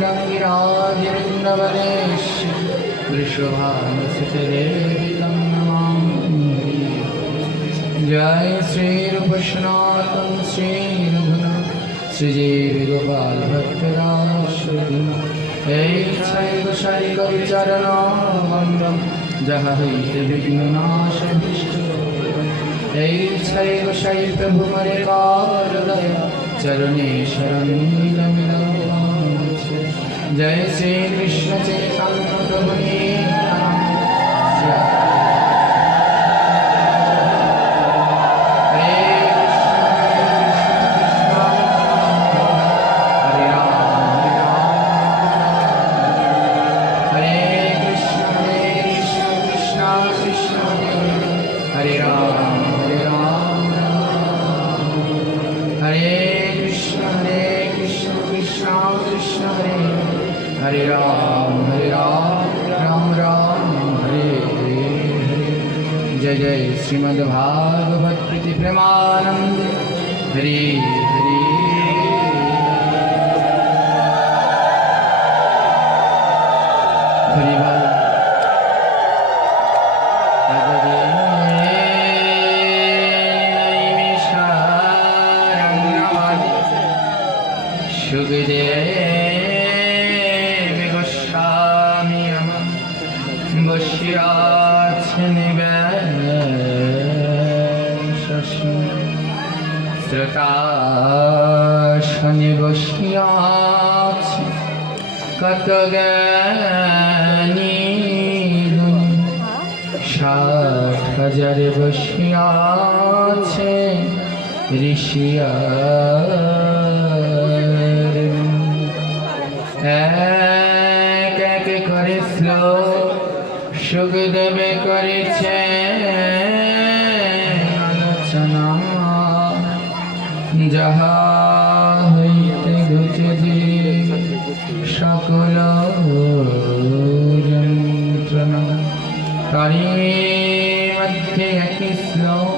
गौरङ्गिराजिवृन्दवनेश वृषभानुसुतदेवी तं नमामि। जय श्री रूप सनातन श्री रघुनाथ श्रीजीव गोपाल भट्टदास शैव विचरणं जहाँ हईते विघ्ननाश शैव शैव प्रभु मरे कारदय चरणे शरणं। जय श्री कृष्ण चैतन्य प्रभु नित्यानंद। हरे राम राम राम हरे हरे। जय जय श्रीमद्भागवत प्रीति प्रेमानंद हरे हरे। हरिवल सुखदेव শ্রোতাসনে বসিয়াছে কত জ্ঞানী, 60,000 বসিয়াছে ঋষিয়ার। এক এক করে শ্লোক সুখদেবে করেছে আলোচনা, যাহা হইতে ঘটে যে সকল যন্ত্রণা, তারি মধ্যে একই শ্লোক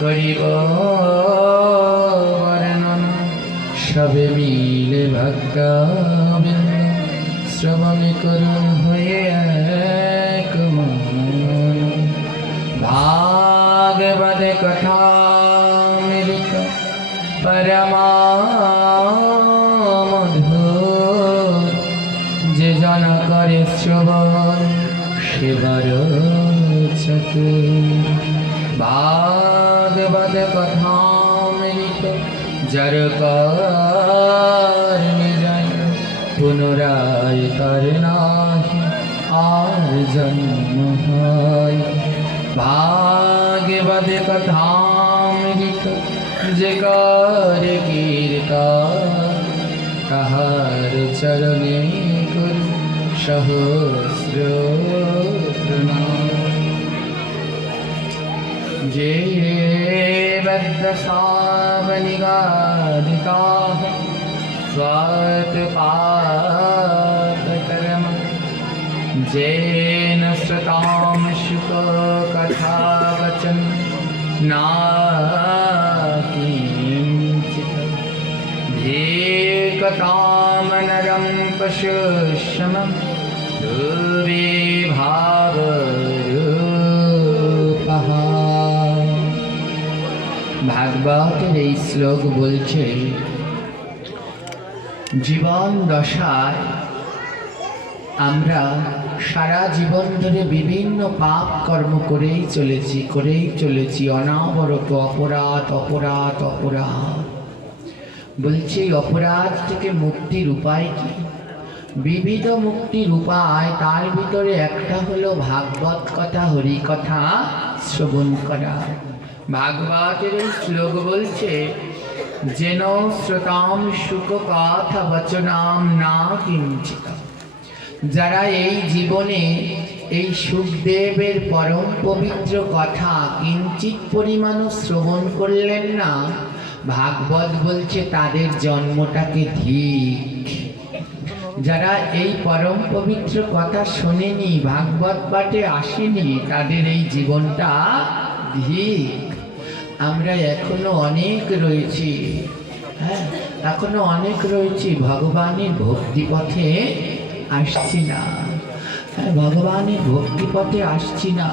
করিব বর্ণন। সবে মিলে ভাগ্যবিন্দ শ্রবণ করুন হয়ে এক মন। ভাগবত কথা মৃত পরমা মধুর, যে জন করে শ্রবণ সে বড় চতুর। ভাগবত কথা মৃত যার কর্মে যায়, পুনরায় তার নাহি আর জন্ম হয়। ভাগবত কথামৃত যে করে কীর্তন, তাহার চরণে করি সহস্র প্রণাম। যে বদ্ধসাবনিগাদিতা स्वत्पापकर्म, जेन श्रुतां शुककथावचन नाकिञ्चित्, धेकतां नरं पशुशमं ध्रुवे भावरूपः। ভাগবতের এই শ্লোক বলছে, জীবন দশায় আমরা সারা জীবন ধরে বিভিন্ন পাপ কর্ম করেই চলেছি অনাবরত অপরাধ অপরাধ অপরাধ। বলছি অপরাধ থেকে মুক্তির উপায় কি? বিবিধ মুক্তির উপায়, তার ভিতরে একটা হলো ভাগবত কথা, হরি কথা শ্রবণ করা। ভাগবতের এই শ্লোক বলছে, যেন শ্রোতাম সুখ কথা বচনাম না কিঞ্চিত। যারা এই জীবনে এই সুখদেবের পরম পবিত্র কথা কিঞ্চিত পরিমাণও শ্রবণ করলেন না, ভাগবত বলছে তাদের জন্মটাকে ধিক। যারা এই পরম পবিত্র কথা শোনেনি, ভাগবত পাঠে আসেনি, তাদের এই জীবনটা ধিক। আমরা এখনো অনেক রয়েছি, হ্যাঁ, এখনো অনেক রয়েছি ভগবানের ভক্তি পথে আসছি না। ভগবানের ভক্তি পথে আসছি না।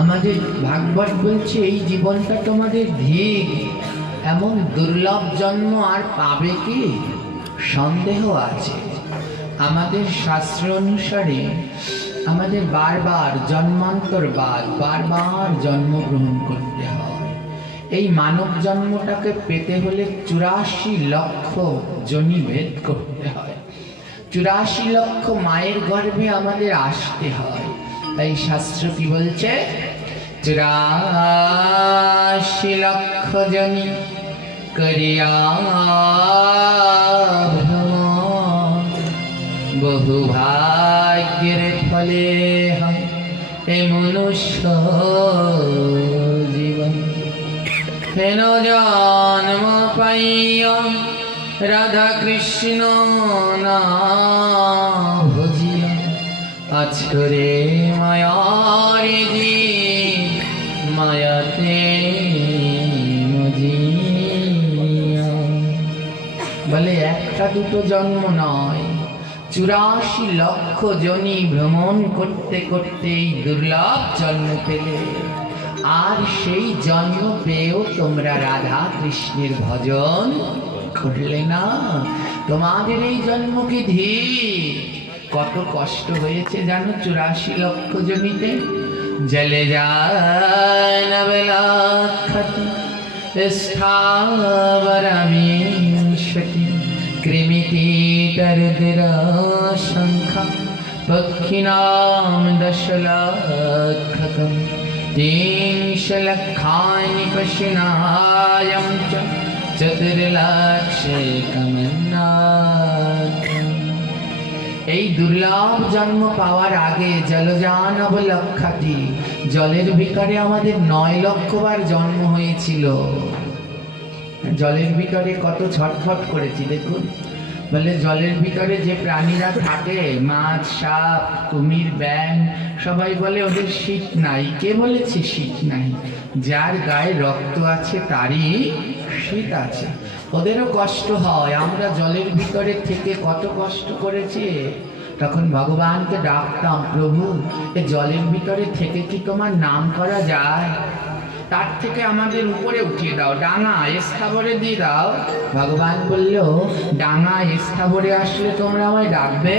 আমাদের ভাগবত বলছে এই জীবনটা তোমাদের ধীর, এমন দুর্লভ জন্ম আর পাবে কি? সন্দেহ আছে। আমাদের শাস্ত্র অনুসারে আমাদের বারবার জন্মান্তরবাদ, বারবার জন্মগ্রহণ করতে হয়। এই মানব জন্মটাকে পেতে হলে 84 লক্ষ যোনি ভেদ করতে হয়। 84 লক্ষ মায়ের গর্ভে আমাদের আসতে হয়। তাই শাস্ত্র কি বলছে? 84 লক্ষ যোনি করিয়া ভ্রমণ, বহু ভাগ্যের ফলে হয় এ মনুষ্য জীবন। হেন জন্ম পাইয়া রাধা কৃষ্ণ না ভজিয়া, আছরে মায়ার জি মায়াতে মজিয়া। বলে একটা দুটো জন্ম নয়, 84 লক্ষ যোনি ভ্রমণ করতে করতে এই দুর্লভ জন্ম পেলে। আর সেই জন্ম পেয়েও তোমরা রাধা কৃষ্ণের ভজন করলে না। তোমাদের এই জন্ম কি ধীর? কত কষ্ট হয়েছে জানো 84 লক্ষ জনিতে। জলে যায় নবলাক্ষতি স্থাবরামিষতি, কৃমিকীটরুদ্রা শঙ্খা পক্ষিণাম দশলাক্ষকম, 3 লক্ষানি পশুনায়ম চ 4 লক্ষেকমন্নাথম। এই দুর্লভ জন্ম পাওয়ার আগে জলজানব লক্ষাতি, জলের ভিতরে আমাদের 9 লক্ষ বার জন্ম হয়েছিল। জলের ভিতরে কত ছটফট করেছি দেখুন। বলে জলের ভিতরে যে প্রাণীরা থাকে, মাছ, সাপ, কুমির, ব্যাঙ, সবাই বলে ওদের শীত নাই। কে বলেছে শীত নাই? যার গায়ে রক্ত আছে তারই শীত আছে। ওদেরও কষ্ট হয়। আমরা জলের ভিতরে থেকে কত কষ্ট করেছি। তখন ভগবানকে ডাকতাম, প্রভু এ জলের ভিতরে থেকে কি তোমার নাম করা যায়? তার থেকে আমাদের উপরে উঠিয়ে দাও, ডাঙা স্থাবরে দিয়ে দাও। ভগবান বলল, ডাঙা স্থাবরে আসলে তোমরা আমায় ডাকবে?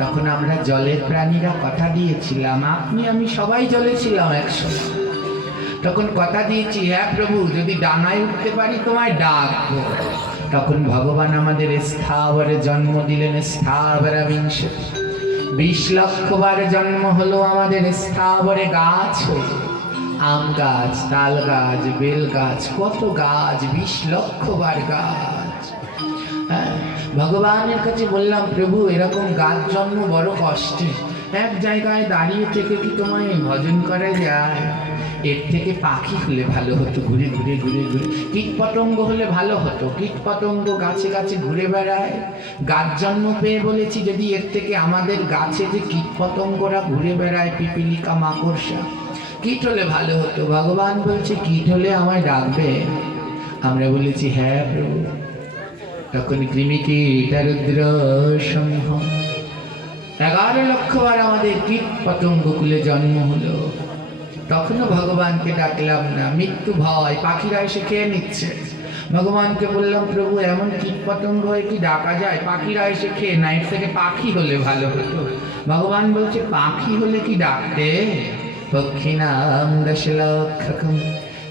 তখন আমরা জলের প্রাণীরা কথা দিয়েছিলাম, আপনি আমি সবাই জলে ছিলাম একসময়। তখন কথা দিয়েছি, হ্যাঁ প্রভু যদি ডাঙায় উঠতে পারি তোমায় ডাকবো। তখন ভগবান আমাদের স্থাবরে জন্ম দিলেন। স্থাবরামিষতি, 20 লক্ষ বার জন্ম হলো আমাদের স্থাবরে। গাছ হয়ে আম গাছ, তাল গাছ, বেল গাছ, কত গাছ, 20 লক্ষ বার গাছ। হ্যাঁ, ভগবানের কাছে বললাম, প্রভু এরকম গাছ জন্ম বড় কষ্টে। এক জায়গায় দাঁড়িয়ে থেকে কি তোমায় ভজন করা যায়? এর থেকে পাখি হলে ভালো হতো, ঘুরে ঘুরে ঘুরে ঘুরে। কীট পতঙ্গ হলে ভালো হতো, কীট পতঙ্গ গাছে গাছে ঘুরে বেড়ায়। গাছ জন্ম পেয়ে বলেছি যদি এর থেকে আমাদের গাছে যে কীট পতঙ্গরা ঘুরে বেড়ায়, পিপিলিকা, মাকড়সা, কীট হলে ভালো হতো। ভগবান বলছে কীট হলে আমায় ডাকবে? আমরা বলেছি হ্যাঁ প্রভু। তখন কৃমিকীটরুদ্র শঙ্খ, 11 লক্ষ বার আমাদের কীট পতঙ্গ কুলে জন্ম হলো। তখনও ভগবানকে ডাকলাম না, মৃত্যু ভয়, পাখিরা এসে খেয়ে নিচ্ছে। ভগবানকে বললাম, প্রভু এমন কীট পতঙ্গ হয়ে কি ডাকা যায়? পাখিরা এসে খেয়ে না, এর থেকে পাখি হলে ভালো হতো। ভগবান বলছে পাখি হলে কি ডাকতে? পক্ষিণাম 10 লক্ষকম,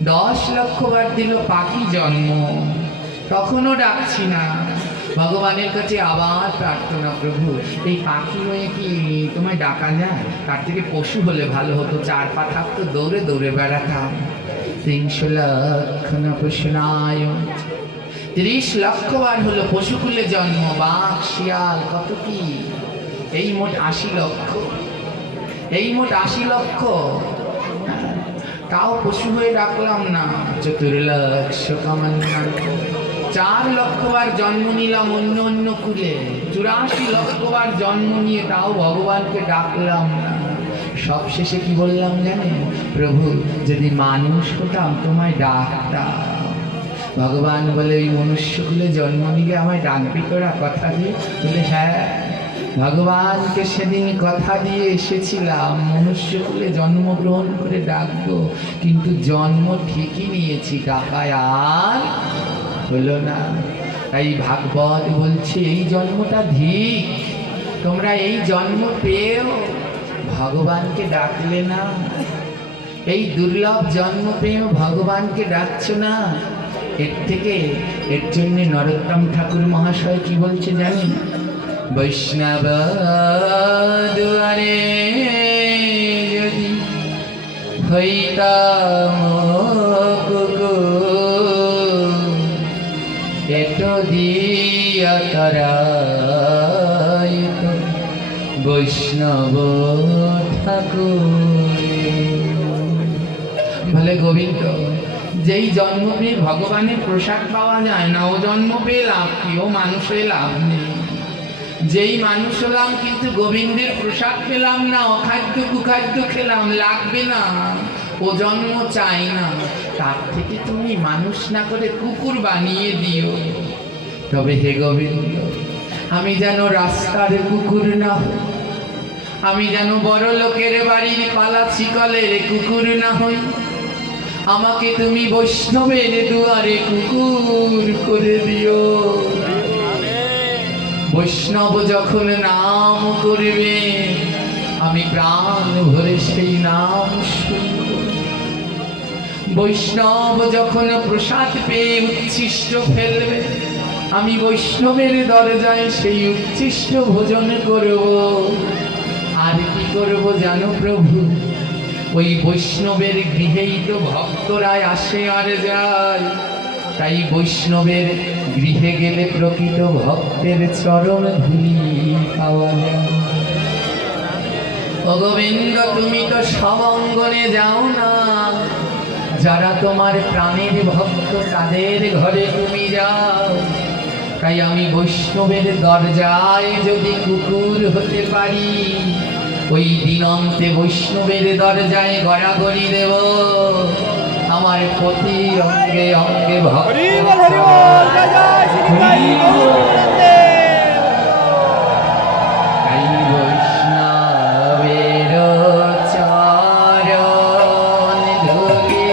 10 লক্ষ বার দিল পাখি জন্ম। তখনও ডাকছি না। ভগবানের কাছে আবার প্রার্থনা, প্রভু এই পাখি হয়ে কি তোমায় ডাকা যায়? তার থেকে পশু হলে ভালো হতো, 4 পা থাকতো, দৌড়ে দৌড়ে বেড়াতাম। 3 লক্ষ পশুনায়, 30 লক্ষ বার হলো পশুকুলে জন্ম। বাঘ, শিয়াল, কত কি, এই মোট 80 লক্ষ। এই মোট 80 লক্ষ। তাও পশু হয়ে ডাকলাম না। 4 লক্ষ কামান্নান, 4 লক্ষ বার জন্ম নিলাম অন্য অন্য কুলে। 84 লক্ষ বার জন্ম নিয়ে তাও ভগবানকে ডাকলাম না। সব শেষে কি বললাম জানেন? প্রভু যদি মানুষ হতাম তোমায় ডাকতাম। ভগবান বলে ওই মনুষ্যকুলে জন্ম নিলে আমায় ডাকবি তোরা কথা দিয়ে? বলে হ্যাঁ, ভগবানকে সেদিন কথা দিয়ে এসেছিলাম মনুষ্যকুলে জন্মগ্রহণ করে ডাকবো, কিন্তু জন্ম ঠিকই নিয়েছি, ডাকায় আর হলো না। তাই ভাগবত বলছে এই জন্মটা ধিক, তোমরা এই জন্ম পেয়েও ভগবানকে ডাকলে না, এই দুর্লভ জন্ম পেয়েও ভগবানকে ডাকছো না। এর জন্য নরোত্তম ঠাকুর মহাশয় কি বলছে জানেন? বৈষ্ণব দুয়ারে যদি হইতাম এটো দিয়া তারাইত বৈষ্ণব ঠাকুর। বলে গোবিন্দ, যেই জন্ম পেয়ে ভগবানের প্রসাদ পাওয়া যায় না, ও জন্ম পেয়ে লাভ কি? ও মানুষ হয়ে লাভ নেই। যেই মানুষ হলাম কিন্তু গোবিন্দের প্রসাদ পেলাম না, অখাদ্য কুখাদ্য খেলাম, লাগবে না, ও জন্ম চাই না। তার থেকে তুমি মানুষ না করে কুকুর বানিয়ে দিও। তবে হে গোবিন্দ, আমি যেন রাস্তার কুকুর না হই, আমি যেন বড় লোকের বাড়ির পালা চিকলের কুকুর না হই, আমাকে তুমি বৈষ্ণবের দুয়ারে কুকুর করে দিও। বৈষ্ণব যখন নাম করবে আমি প্রাণ ভরে সেই নাম শুনব। বৈষ্ণব যখন প্রসাদ পেয়ে উচ্ছিষ্ট ফেলবে আমি বৈষ্ণবের দরজায় সেই উচ্ছিষ্ট ভোজন করব। আর কি করব জানো প্রভু? ওই বৈষ্ণবের গৃহেই তো ভক্তরা আসে আর যায়, তাই বৈষ্ণবের গৃহে গেলে প্রকৃত ভক্তের চরণ ধুলি পাওয়া যায়। ও গোবিন্দ, তুমি তো সব অঙ্গনে যাও না, যারা তোমার প্রাণের ভক্ত তাদের ঘরে তুমি যাও। তাই আমি বৈষ্ণবের দরজায় যদি কুকুর হতে পারি, ওই দিনন্তে বৈষ্ণবের দরজায় গড়াগড়ি দেব। আমার প্রতি অঙ্গে অঙ্গে ভক্তি। বৈষ্ণবের চরণ ধুলি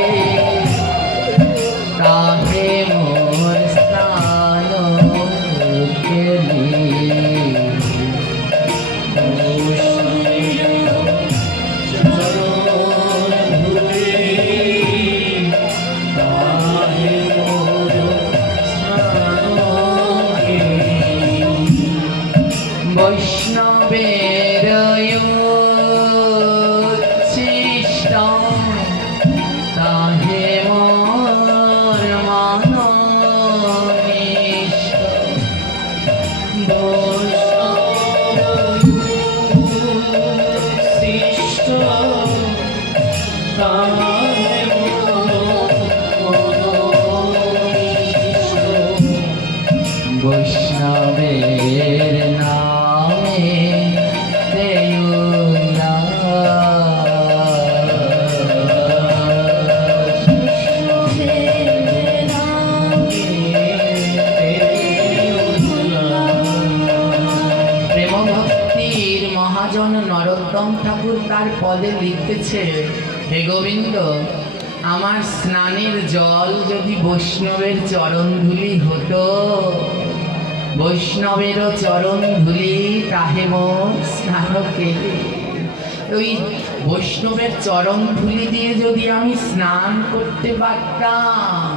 তাহে মোর স্নান কেলি। বৈষ্ণবের উচ্ছিষ্ট তাহে মোর মনোনিষ্ট। বৈষ্ণবের উচ্ছিষ্ট তাহে মোর মনোনিষ্ট। বৈষ্ণবের নামে প্রেম ভক্তির মহাজন নরোত্তম ঠাকুর তার পদে লিখতেছে, হে গোবিন্দ, আমার স্নানের জল যদি বৈষ্ণবের চরণধুলি হতো, বৈষ্ণবেরও চরণধুলি তাহে মোর স্নান কেলি। ওই বৈষ্ণবের চরণধুলি দিয়ে যদি আমি স্নান করতে পারতাম,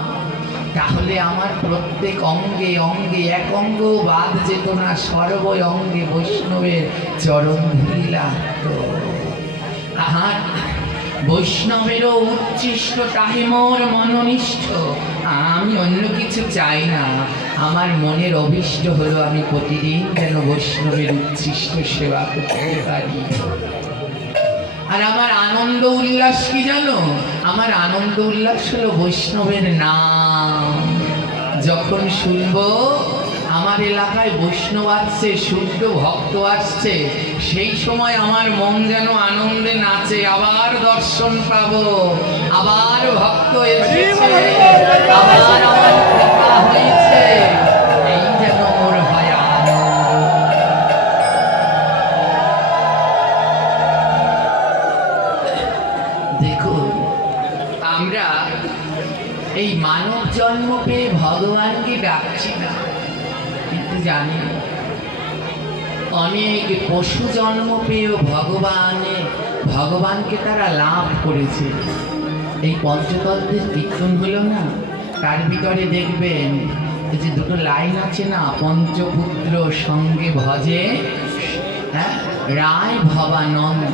তাহলে আমার প্রত্যেক অঙ্গে অঙ্গে এক অঙ্গ বাদ যেত না, সর্ব অঙ্গে বৈষ্ণবের চরণধুলি লাগতো। আর বৈষ্ণবেরও উচ্ছিষ্ট তাহে মোর মনোনিষ্ঠ। আমি অন্য কিছু চাই না, আমার মনের অভিষ্ট হলো আমি প্রতিদিন যেন বৈষ্ণবের উচ্ছিষ্ট সেবা করতে পারি। আর আমার আনন্দ উল্লাস কি জানো? আমার আনন্দ উল্লাস হলো বৈষ্ণবের নাম। যখন শুনবো আমার আমার এলাকায় বৈষ্ণব আসছে, শুদ্ধ ভক্ত আসছে, সেই সময় আমার মন যেন আনন্দে নাচে, আবার দর্শন পাবো, আবার ভক্ত এসেছে, আবার আমার কৃপা হয়েছে, এই যেন মোর হয় আনন্দ। দেখুন, আমরা এই মানব জন্ম পেয়ে ভগবানকে ডাকছি না, কিন্তু জানি অনেক পশু জন্ম পেয়েও ভগবানকে তারা লাভ করেছে। এই পঞ্চতত্ত্বের কীর্তন হলো না, তার ভিতরে দেখবেন এই যে দুটো লাইন আছে না, পঞ্চপুত্র সঙ্গে ভজে, হ্যাঁ, রায় ভবানন্দ,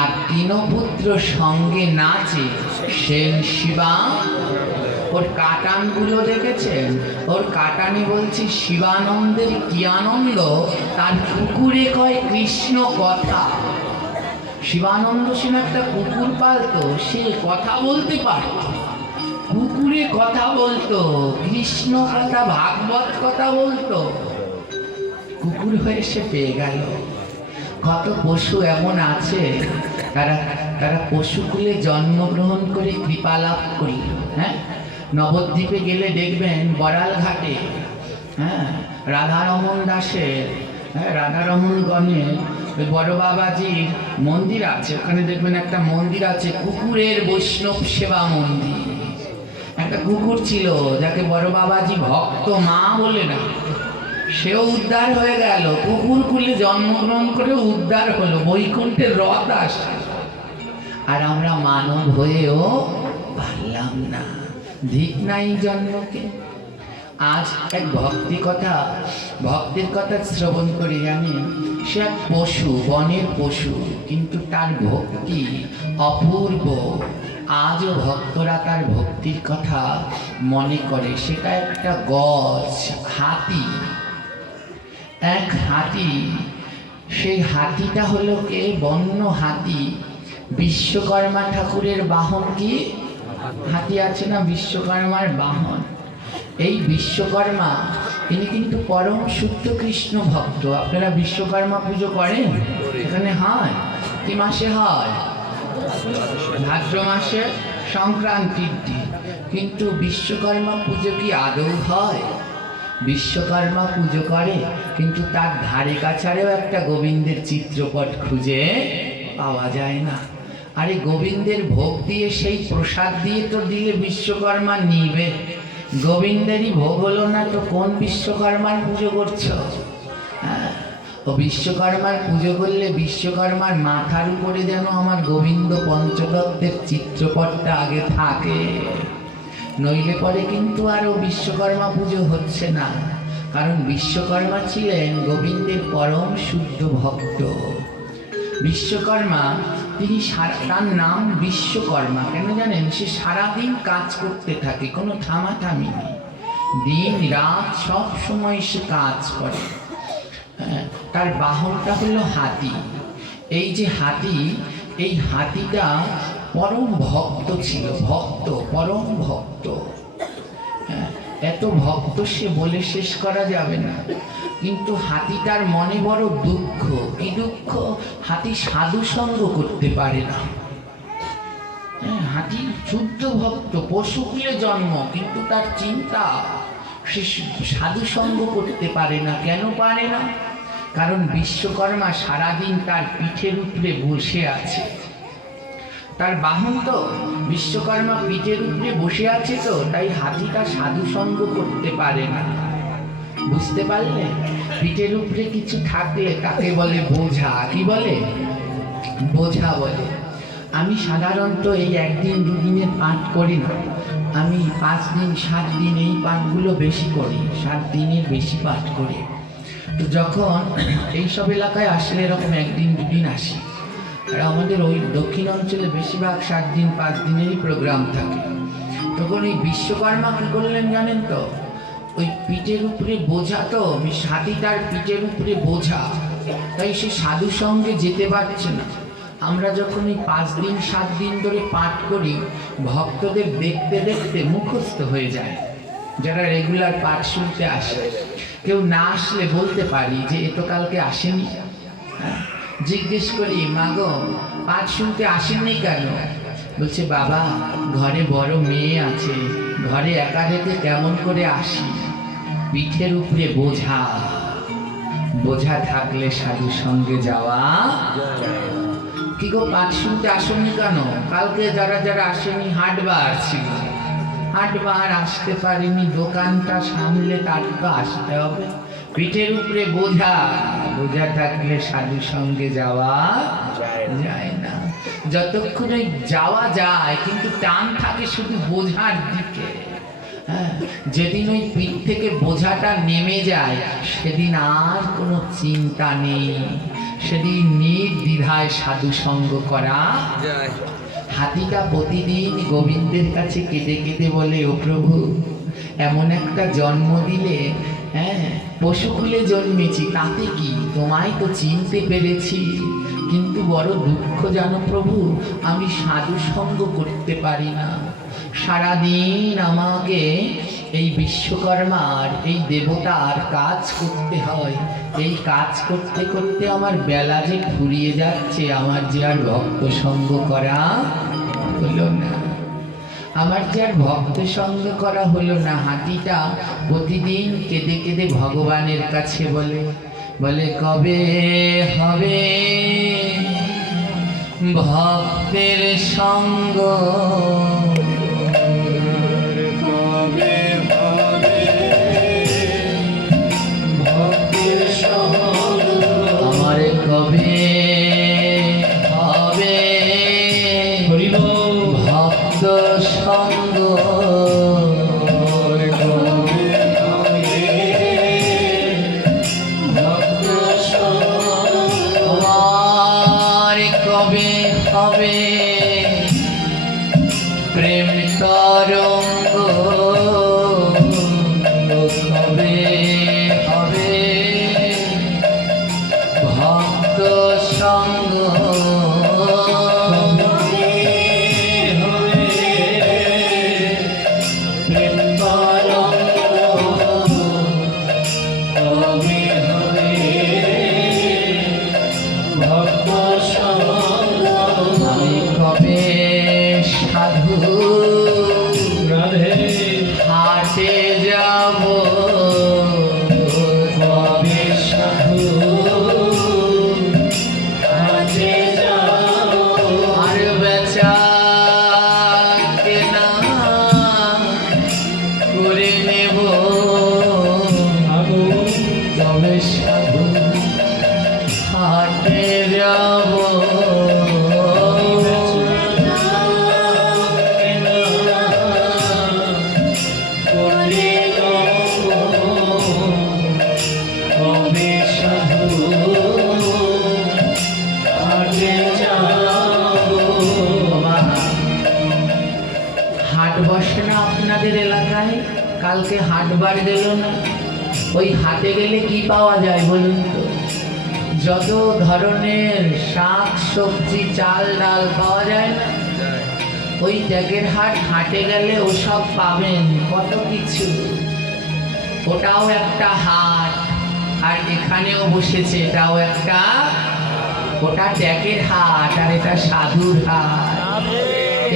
আর তিনপুত্র সঙ্গে নাচে সেন শিবা। ওর কাটানগুলো দেখেছেন? ওর কাটানে বলছে শিবানন্দের কি আনন্দ, তার কুকুরে কয় কৃষ্ণ কথা। শিবানন্দ সেন একটা কুকুর পালতো, সে কথা বলতে পারত, কুকুরে কথা বলতো, কৃষ্ণ কথা, ভাগবত কথা বলতো, কুকুর হয়ে সে পেয়ে গেল। কত পশু এমন আছে তারা পশুকুলে জন্মগ্রহণ করে কৃপা লাভ করল। হ্যাঁ, নবদ্বীপে গেলে দেখবেন বড়াল ঘাটে, হ্যাঁ, রাধারমন দাসের, হ্যাঁ, রাধারমনগণের ওই বড় বাবাজির মন্দির আছে, ওখানে দেখবেন একটা মন্দির আছে কুকুরের বৈষ্ণব সেবা মন্দির। একটা কুকুর ছিল যাকে বড় বাবাজি ভক্ত মা বলে না, সেও উদ্ধার হয়ে গেল, কুকুর কুলে জন্মগ্রহণ করে উদ্ধার হলো, বৈকুণ্ঠের রথ আসে। আর আমরা মানব হয়েও পারলাম না, ধিক নাই জন্মকে। আজ এক ভক্তির কথা শ্রবণ করে জানেন, সে এক পশু, বনের পশু, কিন্তু তার ভক্তি অপূর্ব। আজও ভক্তরা তার ভক্তির কথা মনে করে। সেটা একটা গজ, হাতি, এক হাতি। সেই হাতিটা হলো কে? বন্য হাতি। বিশ্বকর্মা ঠাকুরের বাহন কি? হাতি আছে না, বিশ্বকর্মার বাহন। এই বিশ্বকর্মা তিনি কিন্তু পরম শুদ্ধ কৃষ্ণ ভক্ত। আপনারা বিশ্বকর্মা পুজো করেন? এখানে হয় কি মাসে হয়? ভাদ্র মাসে সংক্রান্তির দিন। কিন্তু বিশ্বকর্মা পুজো কি আদৌ হয়? বিশ্বকর্মা পুজো করে, কিন্তু তার ধারে কাছারেও একটা গোবিন্দের চিত্রপট খুঁজে পাওয়া যায় না। আরে গোবিন্দের ভোগ দিয়ে, সেই প্রসাদ দিয়ে তো দিলে বিশ্বকর্মা নিবে, গোবিন্দেরই ভোগ হলো না তো কোন বিশ্বকর্মার পুজো করছো? হ্যাঁ, ও বিশ্বকর্মার পুজো করলে বিশ্বকর্মার মাথার উপরে যেন আমার গোবিন্দ পঞ্চতত্ত্বের চিত্রপটটা আগে থাকে, নইলে পরে কিন্তু আরও বিশ্বকর্মা পুজো হচ্ছে না। কারণ বিশ্বকর্মা ছিলেন গোবিন্দের পরম শুদ্ধ ভক্ত। বিশ্বকর্মা তিনি তার নাম বিশ্বকর্মা কেন জানেন? সে সারাদিন কাজ করতে থাকে, কোনো থামাথামি নেই, দিন রাত সব সময় সে কাজ করে। তার বাহনটা হলো হাতি। এই যে হাতি, এই হাতিটা পরম ভক্ত ছিল, ভক্ত, পরম ভক্ত। এত ভক্ত সে বলে শেষ করা যাবে না। কিন্তু হাতিটার মনে বড় দুঃখ। কি দুঃখ? হাতি সাধু সঙ্গ করতে পারে না। হাতি শুদ্ধ ভক্ত, পশুকুলে জন্ম, কিন্তু তার চিন্তা সে সাধু সঙ্গ করতে পারে না। কেন পারে না? কারণ বিশ্বকর্মা সারাদিন তার পিঠের উপরে বসে আছে। তার বাহন তো বিশ্বকর্মা পিঠের উপরে বসে আছে, তো তাই হাতিটা সাধু সঙ্গ করতে পারে না। বুঝতে পারলে? পিঠের উপরে কিছু থাকলে তাকে বলে বোঝা। কি বলে? বোঝা বলে। আমি সাধারণত এই একদিন দুদিনের পাঠ করি না, আমি 5 দিন 7 দিন এই পাঠগুলো বেশি করি, 7 দিনের বেশি পাঠ করি। তো যখন এইসব এলাকায় আসলে এরকম একদিন দুদিন আসি, আর আমাদের ওই দক্ষিণ অঞ্চলে বেশিরভাগ 7 দিন 5 দিনেরই প্রোগ্রাম থাকে, তখন এই বিশ্বকর্মা কী করলেন জানেন তো? ওই পিঠের উপরে বোঝা, তো হাতিটার পিঠের উপরে বোঝা, তাই সে সাধু সঙ্গে যেতে পারছে না। আমরা যখন এই 5 দিন 7 দিন ধরে পাঠ করি, ভক্তদের দেখতে দেখতে মুখস্থ হয়ে যায়। যারা রেগুলার পাঠ শুনতে আসে, কেউ না আসলে বলতে পারি যে এ তো কালকে আসেনি। জিজ্ঞেস করি, মা গো পাঠ শুনতে আসেননি কেন? বলছে বাবা ঘরে বড় মেয়ে আছে, ঘরে একা রেখে কেমন করে আসি, পিঠের উপরে বোঝা, বোঝা থাকলে সাধু সঙ্গে যাওয়া। কি গো পাঠ শুনতে আসেনি কেন? কালকে যারা যারা আসেনি হাটবার ছিল, হাটবার আসতে পারিনি, দোকানটা সামলে টাটকা আসতে হবে, পিঠের উপরে বোঝা, বোঝা থাকলে সাধু সঙ্গে যাওয়া যায় না। যতক্ষণ ওই যাওয়া যায় কিন্তু টান থাকে শুধু বোঝার দিকে। হ্যাঁ, যেদিন ওই পিঠ থেকে বোঝাটা নেমে যায় সেদিন আর কোনো চিন্তা নেই, সেদিন নির্দ্বিধায় সাধু সঙ্গ করা যায়। হাতিটা প্রতিদিন গোবিন্দের কাছে কেঁদে কেঁদে বলে, ও প্রভু এমন একটা জন্ম দিলে, হ্যাঁ পশু খুলে জন্মেছি, তাতে কি, তোমায় তো চিনতে পেরেছি, কিন্তু বড় দুঃখ জানো প্রভু, আমি সাধু সঙ্গ করতে পারি না। সারাদিন আমাকে এই বিশ্বকর্মার, এই দেবতার কাজ করতে হয়, এই কাজ করতে করতে আমার বেলা যে ফুরিয়ে যাচ্ছে, আমার যে আর ভক্ত সঙ্গ করা হলো না, আমার যে আর ভক্ত সঙ্গ করা হলো না। হাতিটা প্রতিদিন কেঁদে কেঁদে ভগবানের কাছে বলে, বলে কবে হবে ভক্তের সঙ্গ, কবে হবে ভক্তের সঙ্গ, আমার কবে হবে ভক্ত সঙ্গ, কবে হবে প্রেম তরঙ্গ, কবে হবে ভক্ত সঙ্গ, প্রেম তরঙ্গ, কবে হবে ভক্ত সঙ্গ, আমি কবে সাধু হাটে যাব, কবে সাধু হাটে যাব, আর বেচা কেনা করে নেব, কবে সাধু হাটে যাব, হাট বসে না আপনাদের এলাকায়? কালকে হাটবার গেল না? ওই হাটে গেলে কি পাওয়া যায় বলুন তো? যত ধরনের শাক সবজি চাল ডাল পাওয়া যায় না, ওই ত্যাগের হাট হাটে গেলে ওসব পাবেন, কত কিছু। ওটাও একটা হাট, আর এখানেও বসেছে, এটাও একটা, ওটা ত্যাগের হাট আর এটা সাধুর হাট।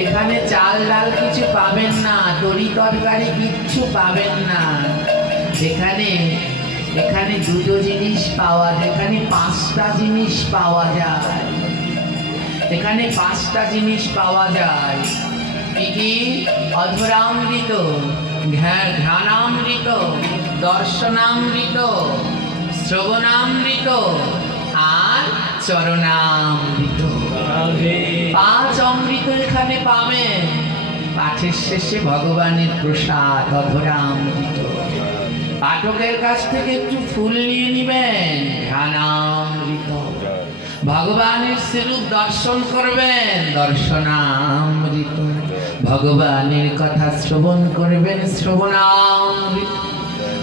এখানে চাল ডাল কিছু পাবেন না, তরি তরকারি কিচ্ছু পাবেন না। এখানে এখানে দুটো জিনিস পাওয়া যায়, এখানে পাঁচটা জিনিস পাওয়া যায়, এখানে পাঁচটা জিনিস পাওয়া যায়। কি? অধরামৃত, ধ্যানামৃত, দর্শনামৃত, শ্রবণামৃত আর চরণামৃত। পাঁচ অমৃত এখানে পাবেন। পাঠের শেষে ভগবানের প্রসাদ অধরামৃত। পাঠকের কাছ থেকে একটু ফুল নিয়ে নিবেন, ধ্যানামৃত। ভগবানের স্বরূপ দর্শন করবেন, দর্শনামৃত। ভগবানের কথা শ্রবণ করবেন, শ্রবণামৃত।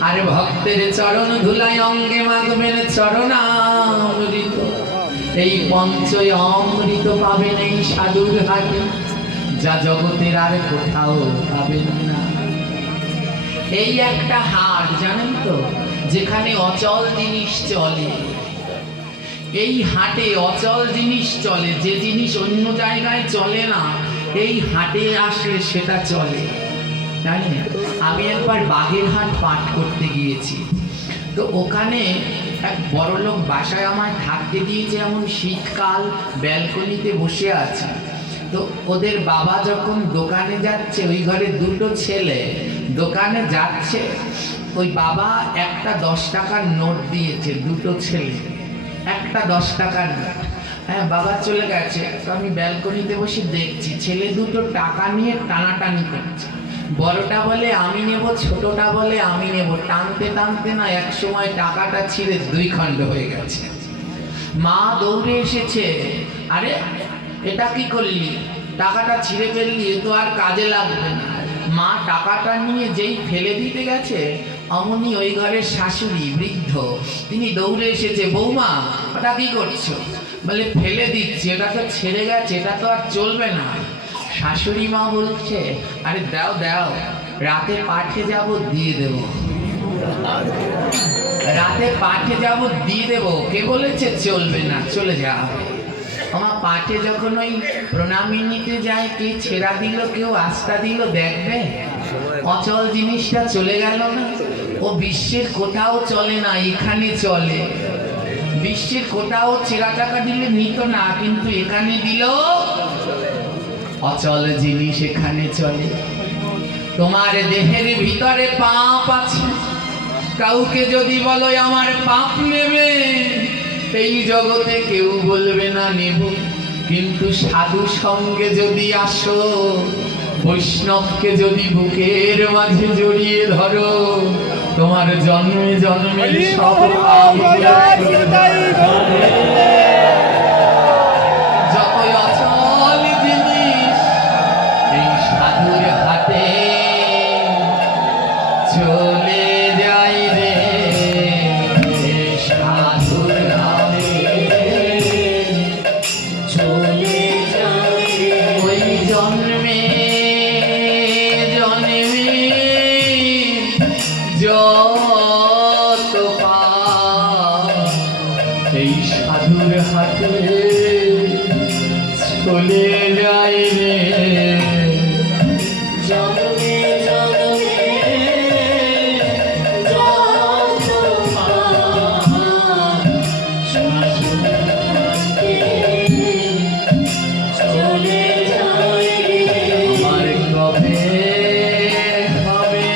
আর ভক্তের চরণ ধুলায় অঙ্গে মাগবেন, চরণামৃত। এই পঞ্চই অমৃত পাবেন এই সাধুর হাটে, যা জগতের আর কোথাও পাবেন না। এই একটা হাট জানেন তো, যেখানে অচল জিনিস চলে। এই হাটে অচল জিনিস চলে, যে জিনিস অন্য জায়গায় চলে না, এই হাটে আসলে সেটা চলে। তাই না? আমি একবার বাগেরহাট পাঠ করতে গিয়েছি, তো ওখানে এক বড়লোক বাসায় আমার থাকতে দিয়েছে, এমন শীতকাল, ব্যালকনিতে বসে আছে। তো ওদের বাবা যখন দোকানে যাচ্ছে, ওই ঘরে দুটো ছেলে দোকানে যাচ্ছে, ওই বাবা একটা 10 টাকার নোট দিয়েছে, দুটো ছেলে একটা 10 টাকার নোট। হ্যাঁ, বাবা চলে গেছে, তো আমি ব্যালকনিতে বসে দেখছি ছেলে দুটো টাকা নিয়ে টানাটানি করছে। বড়টা বলে আমি নেব, ছোটটা বলে আমি নেব, টানতে টানতে না এক সময় টাকাটা ছিঁড়ে 2 খণ্ড হয়ে গেছে। মা দৌড়ে এসেছে, আরে এটা কি করলি, টাকাটা ছিঁড়ে ফেললি, এ তো আর কাজে লাগবে না। মা টাকাটা নিয়ে যেই ফেলে দিতে গেছে, অমনি ওই ঘরের শাশুড়ি বৃদ্ধ, তিনি দৌড়ে এসেছে, বৌমা ওটা কি করছো? বলে ফেলে দিচ্ছি, এটা তো ছেড়ে গেছে, এটা তো আর চলবে না। শাশুড়ি মা বলছে, আরে দাও দাও, রাতে পাঠে যাব দিয়ে দেব, রাতে পাঠে যাব দিয়ে দেব, কে বলেছে চলবে না, চলে যা। আমার পাঠে যখন ওই প্রণামী নিতে যায়, কে ছেড়া দিল, কেউ আস্থা দিল, দেখবে অচল জিনিসটা চলে গেল না। ও বিশ্বের কোথাও চলে না, এখানে চলে। বিশ্বের কোথাও ছেঁড়া টাকা দিলে নিত না, কিন্তু এখানে দিল, অচল জিনিস এখানে চলে। তোমার দেহের ভিতরে পাপ আছে, কাউকে যদি বলো আমার পাপ নেবে, এই জগতে কেউ বলবে না নেব। কিন্তু সাধু সঙ্গে যদি আসো, বৈষ্ণবকে যদি বুকের মাঝে জড়িয়ে ধরো, তোমার জন্মে জন্মে সব পাপ যতই অচল জিনিস এই সাধুর হাতে চলে যায় রে, সাধুর নামে চলে যায় ওই জন্মে জন্মে যত পাপ এই সাধুর হাতে চলে যায় রে। জন্মে জন্মে যত পাপ সাধুর হাতে চলে যায় রে। আমার কবে হবে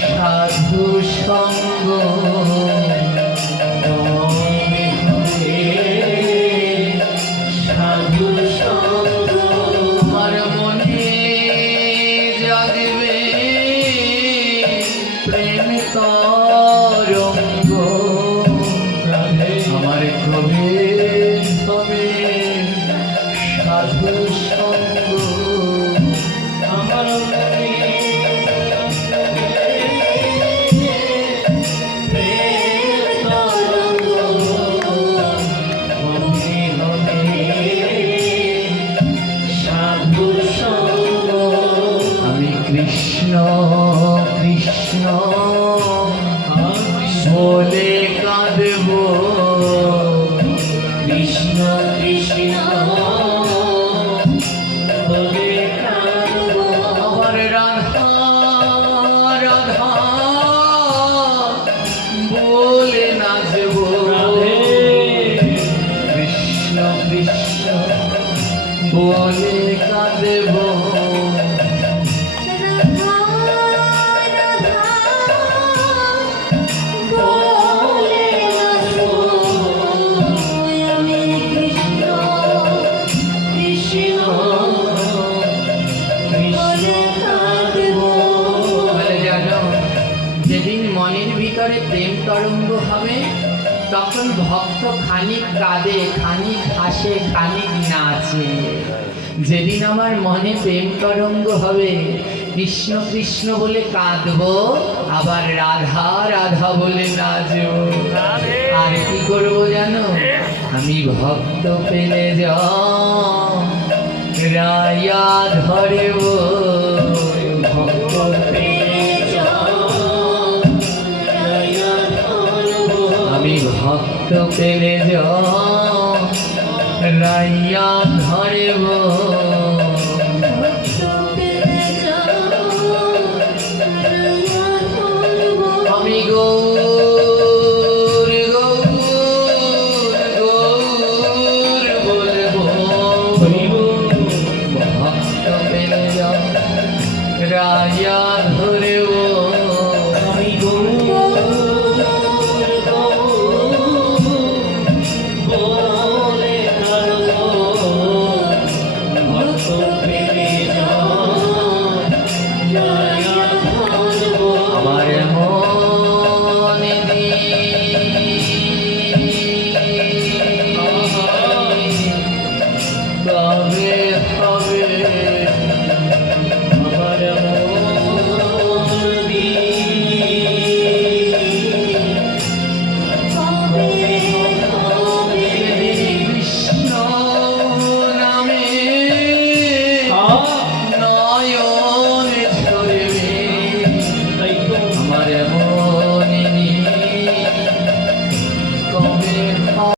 সাধু সঙ্গ, কবে হবে সাধু সঙ্গ, আমার মনে জাগবে প্রেম তরঙ্গ, আমার কবে হবে সাধু সঙ্গ। আমার মনে প্রেম তরঙ্গ, কবে হবে সাধু সঙ্গ। আমি কৃষ্ণ কৃষ্ণ বলে কাঁদব, কৃষ্ণ কৃষ্ণ বলে কাঁদব, আমার রাধা রাধা বলে নাচব, কৃষ্ণ কৃষ্ণ বলে কাঁদব। রাধা রাধা বলে নাচব, আমি কৃষ্ণ কৃষ্ণ বলে কাঁদব। বলে জানো, যেদিন মনের ভিতরে প্রেম তরঙ্গ হবে, তখন ভক্ত খানিক কাঁদে, খানিক হাসে, খানিক নাচে। যেদিন আমার মনে প্রেম তরঙ্গ হবে, কৃষ্ণ কৃষ্ণ বলে কাঁদবো, আবার রাধা রাধা বলে নাচবো। আর কি করবো জানো, আমি ভক্ত পেলে রায়া ধরে ও ভক্ত পেয়ে আমি ভক্ত পেলে রাইয়া ধরে ও